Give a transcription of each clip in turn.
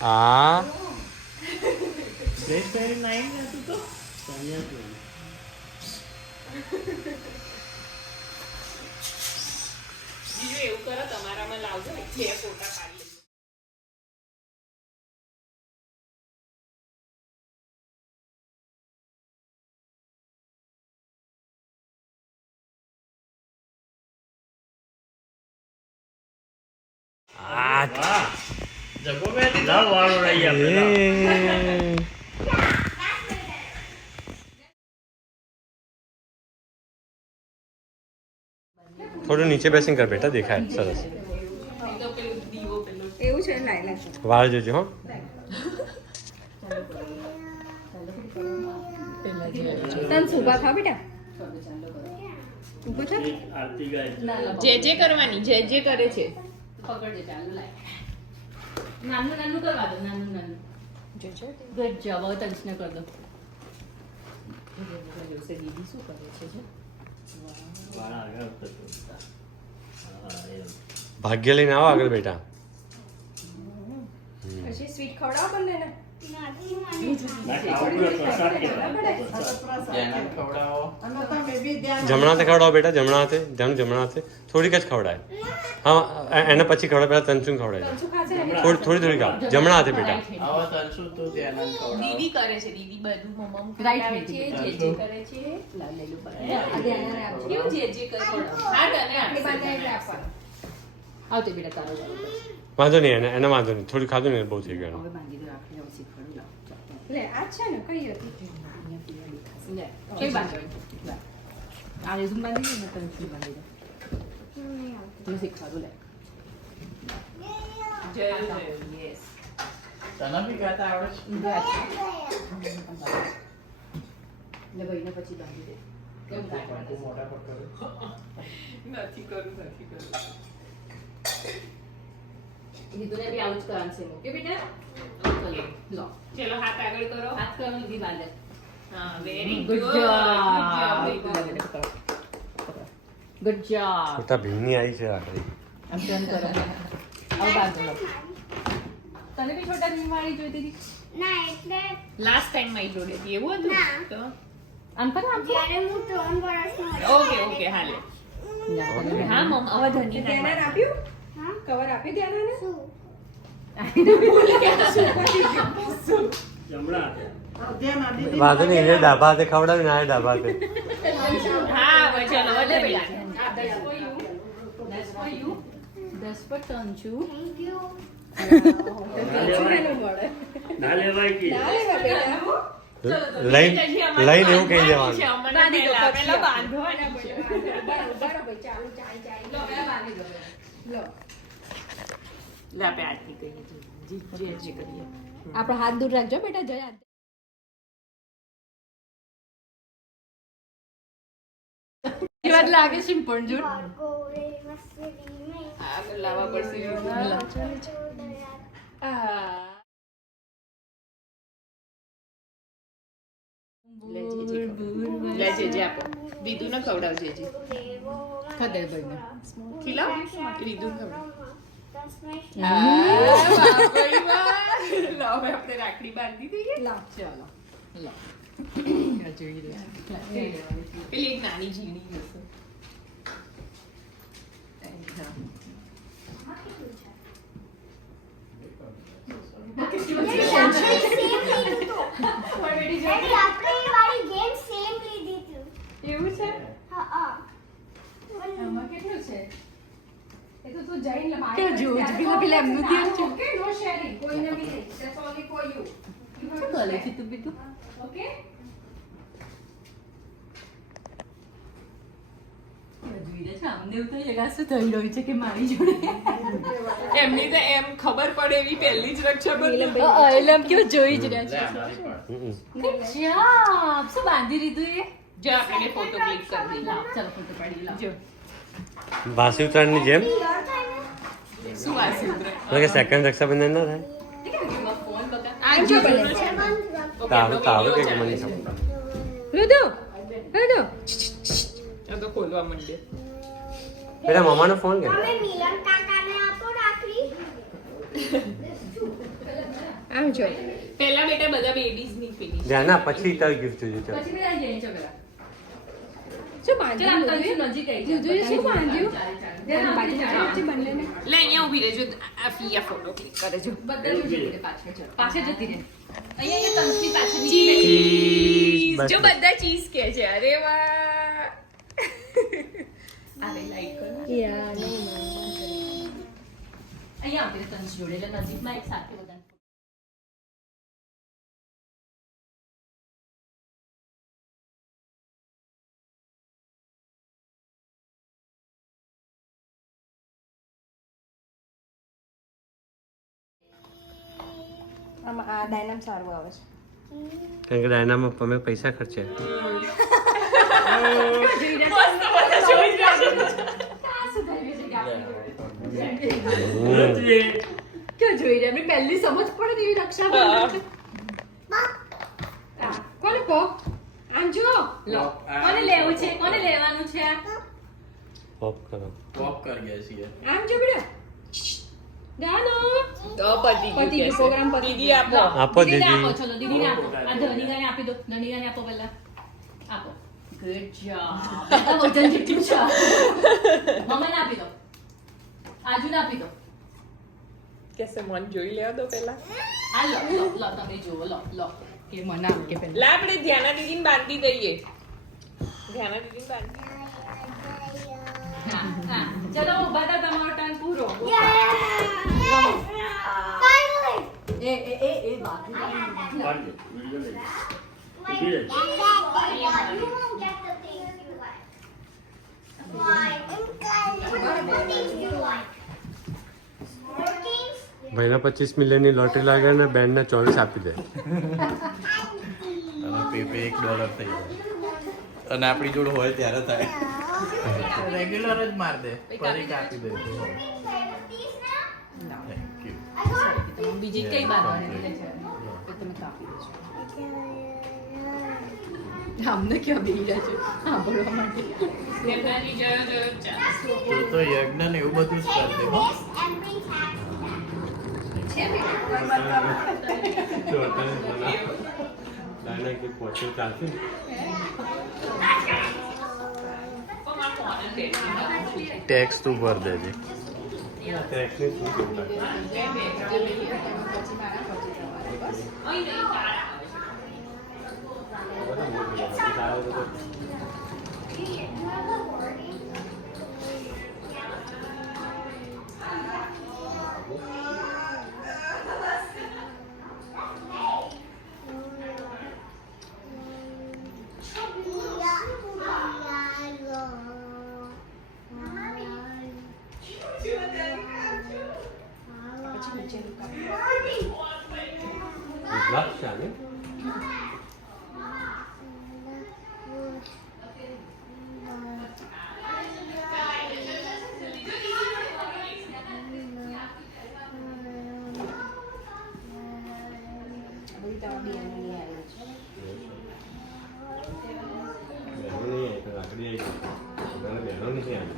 આ બીજું એવું કરો તમારામાં લાવજો 2 ફોટા પાડી લેજો. થોડું નીચે બેસીને કર બેટા, દેખાય સરસ. એવું છે લાયલા વાળ જોજો હો. તન સુબા થા બેટા ઉભો થા. જે કરવાની જે કરે છે. પકડજે ચાલુ લાય. નાનું નાનું કરવા દો, નાનું નાનું. Good job. હવે તંચને કર દો. દીદી શું કરે છે? ભાગ્ય લઈને આવો આગળ બેટા. પછી સ્વીટ ખવડાવો બંનેને. જમણા હાથે ખવડાવો બેટા, જમણા હાથે. જમણા હાથે થોડીક જ ખવડાય. હા એને પછી ખવડાય, પહેલા તનસુન ખવડાય. તનસુ ખાશે ને થોડી ખાવ. જમણા હાથે બેટા. દીદી કરે છે. દીદી બધું મમ્મ Right કરે hand. છે. જે કરે છે. લાવ લેલું પર. કેવું જે કરે. હા તને આપણી બાને એટલે આપવાનું. આવતે બેટા તારો જાવ. વાંધો નહીં, એને વાંધો નહીં. થોડી ખાધું ને બહુ થઈ ગયું. હવે બાંધી દો રાખડી. હવે શીખવાડું લાવ. લે આ છે ને કઈ હતી લે કઈ બાંધો લે આ રેઝુમ બાંધી દે ને તને શું બાંધી દે તું શીખવાડું લે યસ. તને બી ગાતા આવડે છે? લે ભાઈને પછી બાંધી દે કેમ પાટું મોઢા પર કરે. નથી કરું. દીદુને બી આવું જ કરવાનું છે ઓકે બેટા ચલો લો ચલો હાથ આગળ કરો. હાથ કરવાનું દીદી બાંધે હા very good good. Job good job મોટા ભીની આવી છે આગળ. આમ ટર્ન કરો હવે બાંધો લો તને બી છોટા ભીમ વાળી જોઈતી હતી ના એટલે લાસ્ટ ટાઈમ મારી જોડે હતી એવું હતું ના. તો આમ કરો આમ જ્યારે હું 3 વર્ષનો હતી. ઓકે હાલે. જા, હા મમ હવે ધની ધ્યાન આપ્યું હા કવર આપી ધ્યાન શું વાંધો નહીં, એને ડાબા હાથે ખવડાવી ને આ ડાબા હાથે. હા હવે ચલો વધે બેટા. That's for you. That's for તંચુ. થેન્ક યુ ના લેવાય કે ના લેવા બેટા લઈને એવું કહી દેવાનું. બાંધી દો પેલા બાંધવાના છે. બરાબર ચાલુ ચાલ લો પેલા બાંધી દો લો લે આપણે આરતી કહીએ જે કરીએ. આપણો હાથ દૂર રાખજો બેટા જય એ વાત લાગે છે પણ જો ભાગો રે મસ્તી મે આગળ લાવવા પડશે. લે જે આપો. દીદુ ને ખવડાવજે જે. ખદર ભાઈને ખીલાવ દીદુ ખવડાવ. તસ્મૈ બાપરી વાહ. લો હવે આપણે રાખડી બાંધી દઈએ. લાવ ચાલો લો આ જોઈ લે પેલી એક નાની ઝીણી હશે. આપણે વાળી ગેમ સેમ લીધી હતી એવું છે હા આમાં કેટલું છે એ તો તું જઈને કે જો પેલા એમનું ધ્યાન છે ઓકે નો શેરિંગ કોઈને બી નહીં ધેટ્સ ઓન્લી ફોર યુ શું કરે છે તું બીજું ઓકે કે મારી જોડે એમની તો એમ ખબર પડે એવી પહેલી જ રક્ષાબંધન. એટલે એમ કેવું જોઈ જ રહ્યા છે હમ. Good job. શું બાંધી દીધું એ જો આપણે ફોટો ક્લિક કરી દઈએ. લાવ ચાલો ફોટો પાડી લાવ જો વાસી ઉત્તરાયણની જેમ શું વાસી ઉતરે. કે સેકન્ડ રક્ષાબંધન ના થાય. ફોન બકા આ જો પેલો છે. તારું કે મને ખબર. રુદુ રુદુ આ તો ખોલવા માંડે. બેટા મમ્માનો ફોન કે તમે મિલન કાકાને આપો રાખડી આમ જો પહેલા બેટા બધા બેબીઝ ની ફિનિશ. ધ્યાના પછી તારી ગિફ્ટ જોજો ચાલ. પછી બધા જઈને છો પેલા શું ચાલ બાંધ્યું આમ તને નજીક આવી જા. જોયું શું બાંધ્યું ધ્યાન બાજુ આપી જા. બંનેને લે અહીંયા ઊભી રહેજો. આ ફિયા ફોટો ક્લિક કરે જો. બધા જતી રહે પાછળ ચાલ. પાછળ જતી રહે. અહીંયા તંસની પાછળ ચીઝ. બસ. જો બધા ચીઝ કે છે. અરે વાહ. અરે લાઈક કરો. યા નહીં અહીંયા આપી દે તંસ જોડે એટલે નજીકમાં એક સાથે બધા આમાં આ ડાયનામ સારું આવે છે કારણ કે ડાયનામાં અમે પૈસા ખર્ચ્યા. મસ્ત બધા જોઈ રહ્યા છે. ક્યાં જોઈ રહ્યા? એમને પહેલી સમજ પડે ને એવી રક્ષાબંધન. કોને કહો આમ જો લો કોને લેવું છે? કોને લેવાનું છે આ? પોપ કરો. પોપ કર ગયા છીએ. આમ જો બેટા દાનો તો પતી ગયું પતી ગયું, કે છે. પ્રોગ્રામ પતી દીદી ગયો. આપો. આપો દીદીને દીદી. આપો, ચલો દીદીને આપો. આ ધનિકાને આપી દો. ધનિકાને આપો પહેલા. આપો. Good job. બધા વજન જેટલું છે. મમ્માને આપી દો. આજુને આપી દો. કેસે મન જોઈ લેવા દો પહેલા. આ લો લો લો તમે જુઓ લો લો કે મને આપ કે પહેલા. લા આપણે ધ્યાના દીદીને બાંધી દઈએ. ધ્યાના દીદીને બાંધી. હા હા ચલો ઊભા થા, તમારો ટર્ન પૂરો. Finally! એ બાકી બાંધો. વિડિયો લઈ. ઊભી રહે. You won't get the things you like. Why? What things you like? More things? ભાઈના 25 મિલિયનની લોટરી લાગે ને બેનને 24 આપી દે. અને પેપે $1 થઈ જાય અને આપણી જોડે હોય ત્યારે થાય રેગ્યુલર જ માર દે ફરી કાપી દે Play with these now? Thank you I got તમે બીજી કઈ બાંધવાની છે? તમે કાપી દેજો. અમને ક્યાં બેહી રહ્યા છે સાંભળવા માટે? ધ્યાનાની જોયો ચાલો. તો તો યજ્ઞ ને એવું બધું જ કર દે હો. this and bring taxes. Diana કે પહોંચે ચાલશે ને. કોમાં ફોન દે. ટેક્સ તું ભર દેજે ટેક્સની શું ચિંતા કરે? અહીં નહીં તારા. બધા મોટી વાત. સારા તો લક્ષ છે ને. બહેનો નહીં આવી તો લાકડી આવી ગઈ. તમારા બહેનો નથી આવી.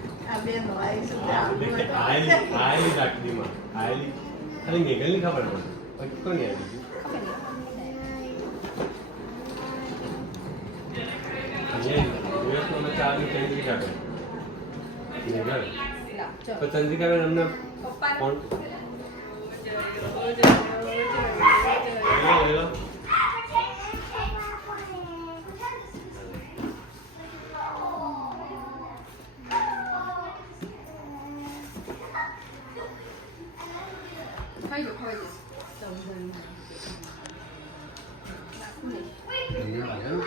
આયેલી લાકડીમાં આયેલી ખાલી મેઘલની ખબર પડે બાકી કોની આવી ગઈ? અહીંયા US માં અમે 4 ની ચંદ્રિકા બેન. મેઘલ. તો ચંદ્રિકા બેન અમને કોણ લઈ લો. ખાઈ લો ખાઈ લો. તમને લાગે ને?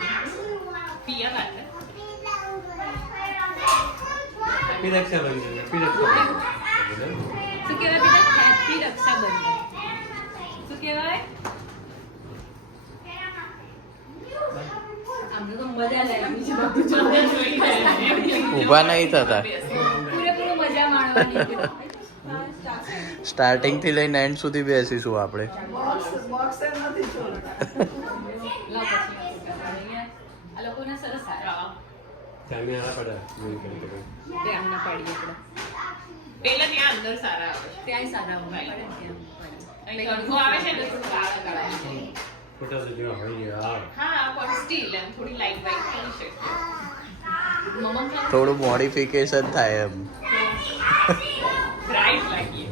પિયા લાગે. હેપી રક્ષાબંધન. હેપી રક્ષાબંધન. શું કહેવાય બેટા? હેપી રક્ષાબંધન. શું કહેવાય? આમને તો મજા લે એમ છે બધું બધા જોઈને. જોઈ રહ્યા. ઊભા નહીં થતા પૂરેપૂરું મજા માણવાની. સ્ટાર્ટિંગ થી લઈને એન્ડ સુધી બેસીશું આપણે લાવ પછી આ લોકોને સરસ સારા. તમે આના પડે જોઈ કરી તો કોઈ. તે આમના પાડીએ આપણે. પેલા ત્યાં અંદર સારા આવે છે. ત્યાંય સારા હોય. પડે ને ત્યાં. અહીં તડકો આવે છે ને તો સારા ફોટા તો જેવા હોય યાર. હા પણ સ્ટીલ એમ થોડી લાઈટ વાઈટ થઈ શકે મમ્મા ક્યાં થોડું મોડિફિકેશન થાય એમ. બ્રાઇટ લાગી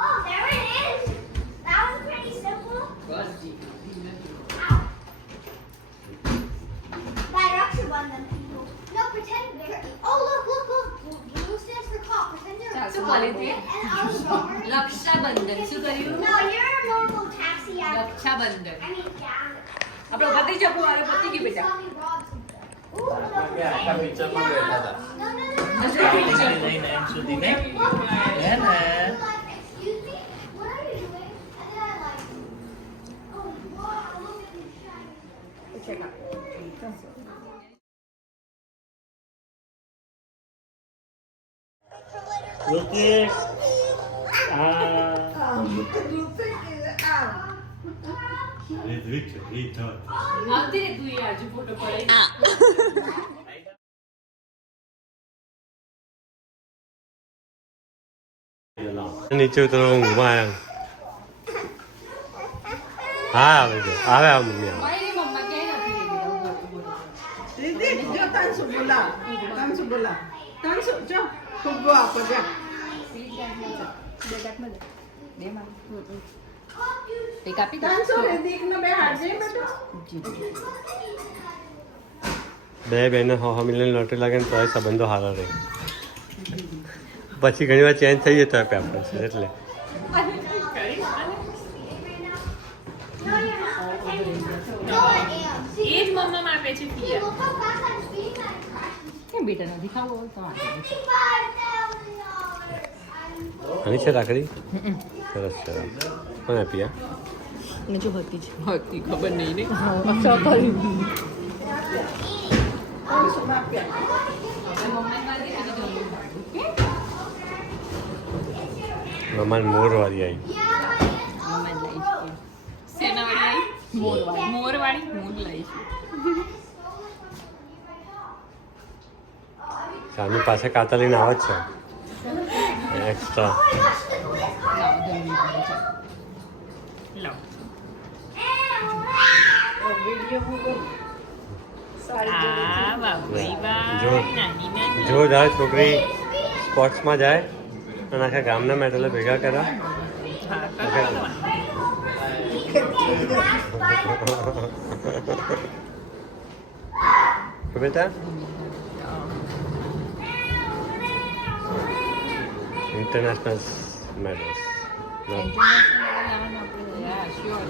Oh, there it is. That was pretty simple. By Raksha Bandhan people. No, pretend they're. Oh, look. Blue stands for cop. Pretend you're a શું cop. બોલે છે? And I was born. Rakshabandhan શું કર્યું? No, you're a normal taxi. Rakshabandhan. I mean, yeah. આપણો પતિ જપો વાળો પતિ ગઈ બેટા. Saw me rob something. Ooh, look. આખા પિક્ચરમાં બેઠા હતા. No. લઈને એમ સુધી ને હે ને Excuse me? What are you doing? And then I like, oh, wow, look at this shiny. Look રીત થત. આવતી રે તું યાર જો ફોટો પડાઈ. નીચે ઉતરો ઊંઘમાં હા આવે છે આવે મમ્મી આવે. મારી મમ્મા ક્યાંય નથી રહી ગઈ. દીદી જો તાંસુ બોલા તાંસુ જો ફુગ્ગો આપો જા એક આપી દો. તાંસુ રે દીકનો બે હાથ જઈ બેટા બે બહેનો મિલિયન લોટરી લાગે ને તો સંબંધો સારા રહે. પછી ઘણી વાર ચેન્જ થઈ જતો હોય પેપર છે એટલે. No, I am. See, એ જ મમ્મા આપે છે પિયા look how fast I'm speeding. I'm crashing. કેમ બેટા નથી ખાવો તો વાંધો નહીં. $55,000. આની છે રાખડી સરસ છે કોને આપી આ? જો હતી જ હતી ખબર નહીં ને તાંસુ માપ્યા મમ્માને મોર વાળી આવી. સેના વાળી આવી મોર વાળી મોર લાવી છે સાની પાસે કાતા લઈને આવે જ છે એક્સ્ટ્રા. લો વિડીયો મૂકો આ બાબરી બા જો નાની નાની જોરદાર છોકરી સ્પોર્ટ્સમાં જાય અને આખા ગામના મેડલો ભેગા કર્યા. બેટા ઇન્ટરનેશનલ મેડલ્સ ઇન્ટરનેશનલ લેવલ આપણે શ્યોર